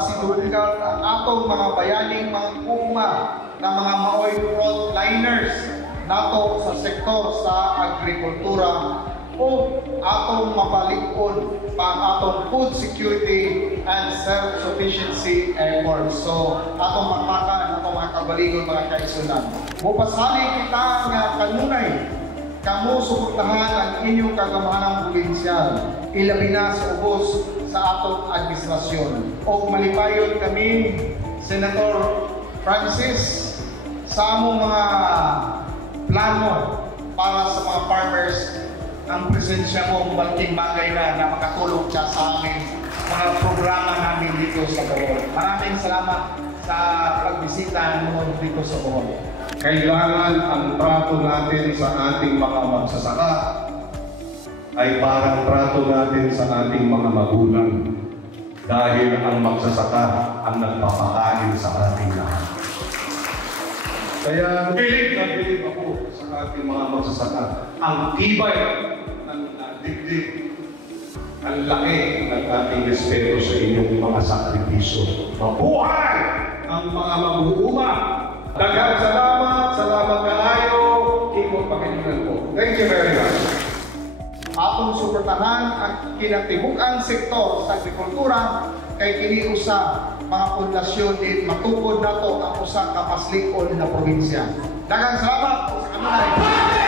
masidulgan ang atong mga bayaning mga kuma na mga maoy frontliners nato sa sektor sa agrikultura o atong mapalikon pa ang atong food security and self-sufficiency efforts. So, atong makmakan, atong mga kabaligon, mga kaisunan. Mupasali kita nga kanunay, kamo suportahan ang inyong kagamahanang probinsyal, ilabi na sa ubos sa atong administrasyon. O malipayon kami, Senator Francis, sa among mga plano para sa mga farmers, ang presensya mo malaking bagay na makatulong siya sa amin mga programa namin dito sa Bohol. Maraming salamat sa pagbisita mo dito sa Bohol. Kailangan ang trato natin sa ating mga magsasaka ay parang trato natin sa ating mga magulang dahil ang magsasaka ang nagpapakain sa ating lahat. Kaya bilib ako sa ating mga magsasaka. Ang tibay ng dibdib, ang laki ng ating respeto sa inyong mga sakripisyo. Mabuhay ang mga mag-uuma! Daghang salamat kaayo, ikot Panginoon po. Thank you very much. Atong suportahan ang kinatibuk-ang sektor sa agrikultura kay kini usa mga pundasyon din matukod nato ang usa ka paslikon na probinsya. Daghang salamat sa kanunay.